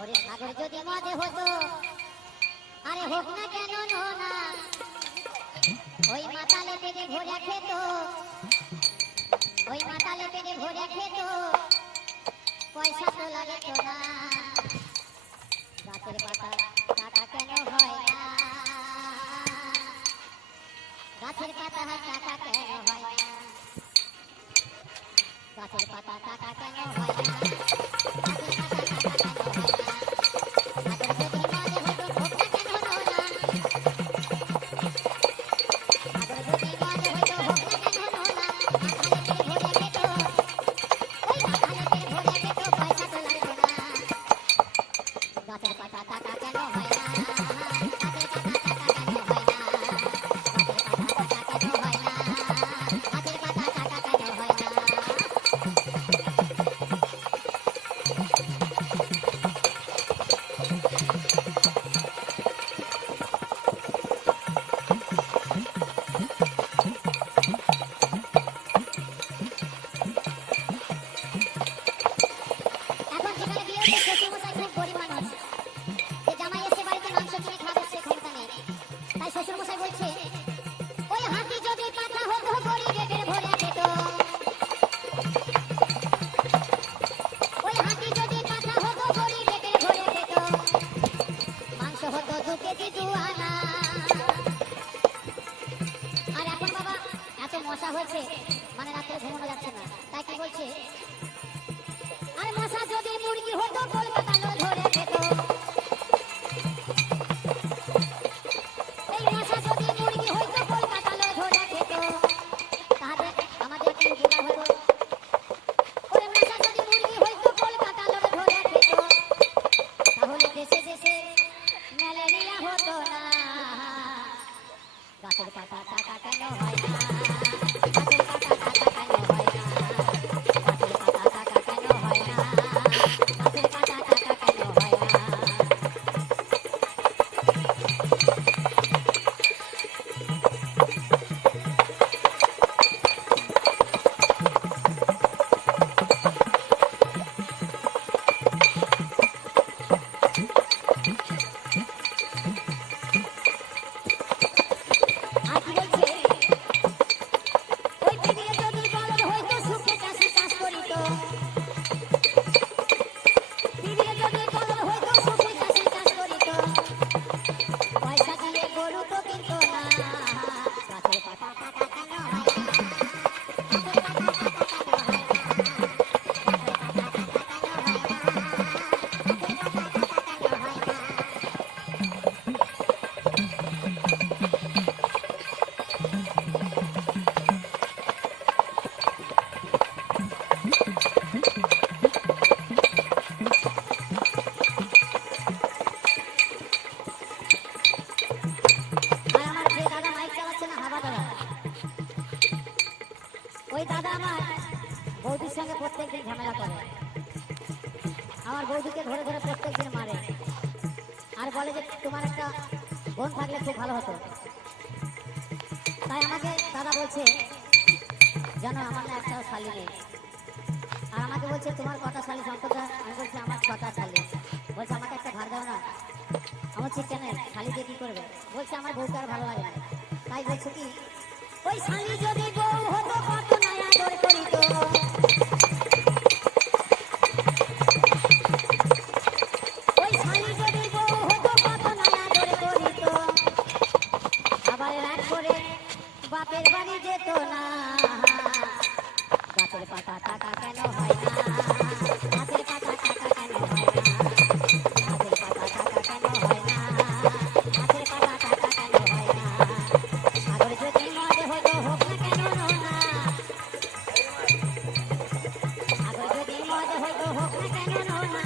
ওরে সাগর যদি মদে হতো আরে হোক না কেন না ওই মাতালে পেটে ভরে খেত ওই মাতালে পেটে ভরে খেত পয়সা তো লাগে তো না গাছের পাতা টাকা কেন হয় না গাছের পাতা টাকা কেন হয় না গাছের পাতা টাকা কেন হয় না গাছের পাতা টাকা কেন হয় না সাগর যদি মদে হতো হোক না কেন না সাগর যদি মদে হতো হোক না কেন না মাথালে পেটে ভরে খেত ওই মাথালে পেটে ভরে খেত পয়সা তো লাগতো না গাছের পাতা টাকা কেন হয় না গাছের পাতা টাকা কেন হয় না গাছের পাতা টাকা কেন হয় না গাছের পাতা টাকা কেন হয় না এখন যেখানে বিয়ে হচ্ছে শ্বশুরমশাই খুব গরিব মানুষ যে জামাই এসে বাড়িতে মাংস কিনে খাওয়ার সে ক্ষমতা নেই তাই শ্বশুরমশাই বলছে ওই হাতি যদি পাতা হতো গরিবের ভরে খেত ওই হাতি যদি পাতা হতো গরিবের ভরে খেত মাংস হতো 2 কেজি 2 আনা আর এখন বাবা এত মশা হয়েছে মানে রাতে ঘুমানো যাচ্ছে না তাই কি বলছে আর মশা যদি মুরগি হতো কলকাতা লো ধরে খেত এই মশা যদি মুরগি হতো কলকাতা লো ধরে খেত তাহলে আমাদের কি উপকার হতো ওরে মশা যদি মুরগি হতো কলকাতা লো ধরে খেত তাহলে দেশে দেশে ম্যালেরিয়া হতো না গাছের পাতা টাকা কেন হয় না গাছের পাতা টাকা কেন হয় না গাছের পাতা টাকা কেন হয় না গাছের পাতা টাকা কেন হয় না আর কি বলছে ওই পৃথিবীতে যদি বলদ হইতো সুখে চাষি চাষ করিত পৃথিবীতে যদি বলদ হইতো সুখে চাষি চাষ করিত পয়সা দিয়ে গরু তো কিনতো না গাছের পাতা টাকা কেন হয় না গাছের পাতা টাকা কেন হয় না গাছের পাতা টাকা কেন হয় না গাছের পাতা টাকা কেন হয় না আর আমার যে দাদা মাইক চালাচ্ছে না হাবা দাদা ওই দাদা আমার বৌদির সঙ্গে প্রত্যেকদিন ঝামেলা করে আমার বৌদিকে ধরে ধরে প্রত্যেকদিন মারে আর বলে যে তোমার একটা বোন থাকলে খুব ভালো হতো তাই আমাকে দাদা বলছে যেন আমার না একটাও শালি নেই আর আমাকে বলছে তোমার কটা শালি সম্পর্কে আমি বলছি আমার 6টা শালি বলছে আমাকে একটা ঘর দাও না আমার ঠিক কেন শালি দিয়ে কি করবে বলছে আমার বউকে আর ভালো লাগে না তাই বলছে কি ওই শালি যদি বউ হতো কত নয়া আদর করিত ওই শালি যদি বউ হতো কত নয়া আদর করিত আবার রাগ করে বাপের বাড়ি যেত না গাছের পাতা টাকা কেন হয় না গাছের পাতা টাকা কেন হয় না গাছের পাতা টাকা কেন হয় না গাছের পাতা টাকা কেন হয় না সাগর যদি মদে হতো হোক না কেন না সাগর যদি মদে হতো হোক না কেন না